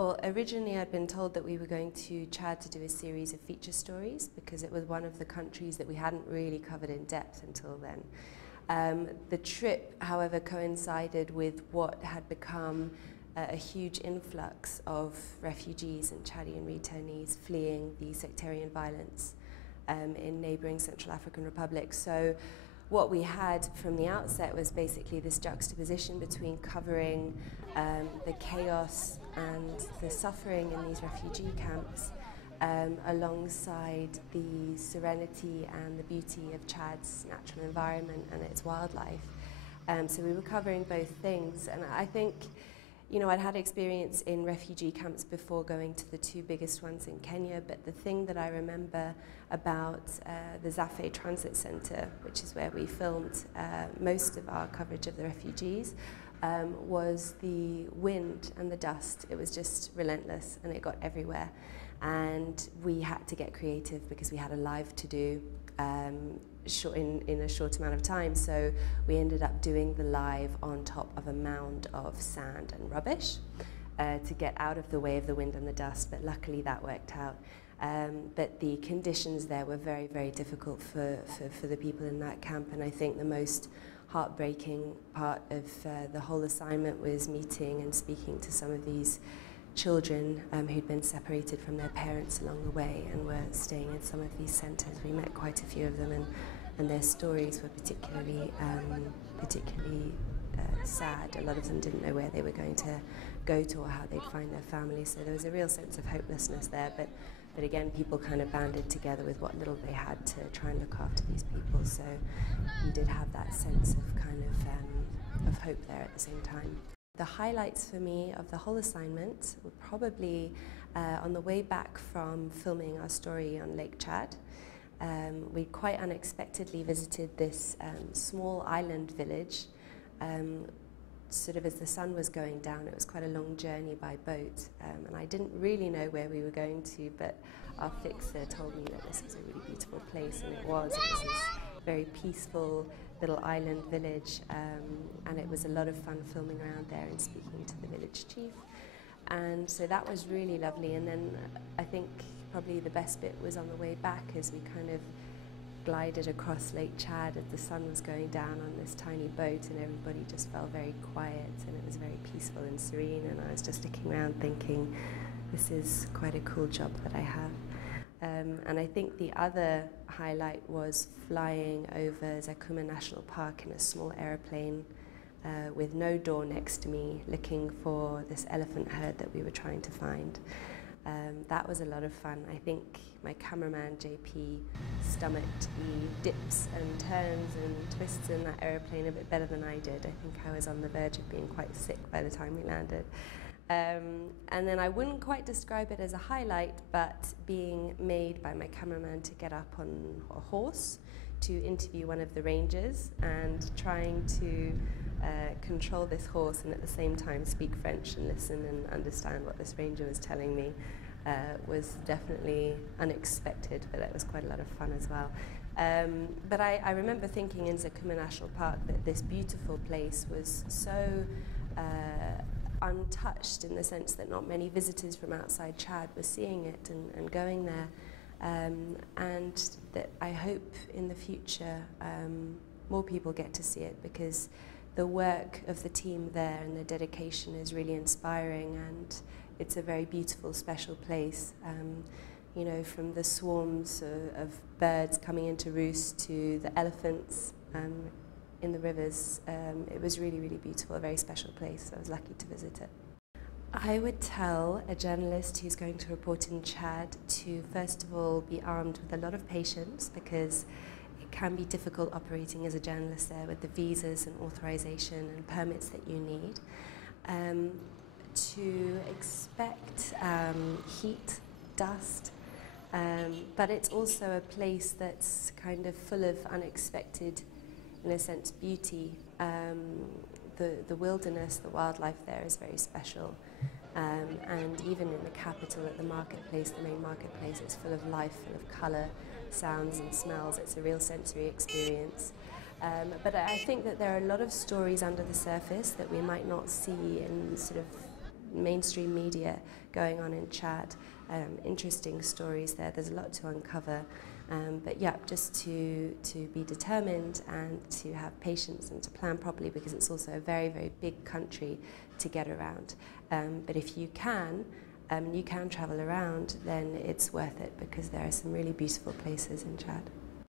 Well, originally I'd been told that we were going to Chad to do a series of feature stories because it was one of the countries that we hadn't really covered in depth until then. The trip, however, coincided with what had become a huge influx of refugees and Chadian returnees fleeing the sectarian violence in neighbouring Central African republics. So what we had from the outset was basically this juxtaposition between covering the chaos and the suffering in these refugee camps alongside the serenity and the beauty of Chad's natural environment and its wildlife. So we were covering both things, and I think, you know, I'd had experience in refugee camps before going to the two biggest ones in Kenya, but the thing that I remember about the Zafe Transit Center, which is where we filmed most of our coverage of the refugees, was the wind and the dust. It was just relentless and it got everywhere. And we had to get creative because we had a live to do in a short amount of time. So we ended up doing the live on top of a mound of sand and rubbish to get out of the way of the wind and the dust, but luckily that worked out. But the conditions there were very, very difficult for the people in that camp, and I think the most heartbreaking part of the whole assignment was meeting and speaking to some of these children who'd been separated from their parents along the way and were staying in some of these centres. We met quite a few of them, and their stories were particularly sad. A lot of them didn't know where they were going to go to or how they'd find their families, so there was a real sense of hopelessness there, but again, people kind of banded together with what little they had to try and look after these people, so we did have that sense of kind of hope there at the same time. The highlights for me of the whole assignment were probably on the way back from filming our story on Lake Chad. We quite unexpectedly visited this small island village sort of as the sun was going down. It was quite a long journey by boat, and I didn't really know where we were going to, but our fixer told me that this was a really beautiful place, and it was. It was this very peaceful little island village, and it was a lot of fun filming around there and speaking to the village chief. And so that was really lovely. And then I think probably the best bit was on the way back as we kind of glided across Lake Chad as the sun was going down on this tiny boat, and everybody just felt very quiet and it was very peaceful and serene, and I was just looking around thinking, this is quite a cool job that I have. And I think the other highlight was flying over Zakouma National Park in a small aeroplane with no door next to me, looking for this elephant herd that we were trying to find. That was a lot of fun. I think my cameraman JP stomached the dips and turns and twists in that aeroplane a bit better than I did. I think I was on the verge of being quite sick by the time we landed. And then I wouldn't quite describe it as a highlight, but being made by my cameraman to get up on a horse to interview one of the rangers and trying to control this horse and at the same time speak French and listen and understand what this ranger was telling me was definitely unexpected, but it was quite a lot of fun as well. But I remember thinking in Zakouma National Park that this beautiful place was so untouched, in the sense that not many visitors from outside Chad were seeing it and going there, and that I hope in the future more people get to see it, because the work of the team there and the dedication is really inspiring, and it's a very beautiful, special place. You know, from the swarms of birds coming into roost to the elephants in the rivers, it was really, really beautiful, a very special place. I was lucky to visit it. I would tell a journalist who's going to report in Chad to first of all be armed with a lot of patience, because it can be difficult operating as a journalist there with the visas and authorization and permits that you need. To expect heat, dust, but it's also a place that's kind of full of unexpected, in a sense, beauty. The wilderness, the wildlife there is very special. And even in the capital, at the marketplace, the main marketplace, it's full of life, full of colour, sounds and smells. It's a real sensory experience. But I think that there are a lot of stories under the surface that we might not see in sort of mainstream media going on in Chad. Interesting stories there. There's a lot to uncover. But yeah, just to be determined and to have patience and to plan properly, because it's also a very, very big country to get around. But if you can travel around, then it's worth it, because there are some really beautiful places in Chad.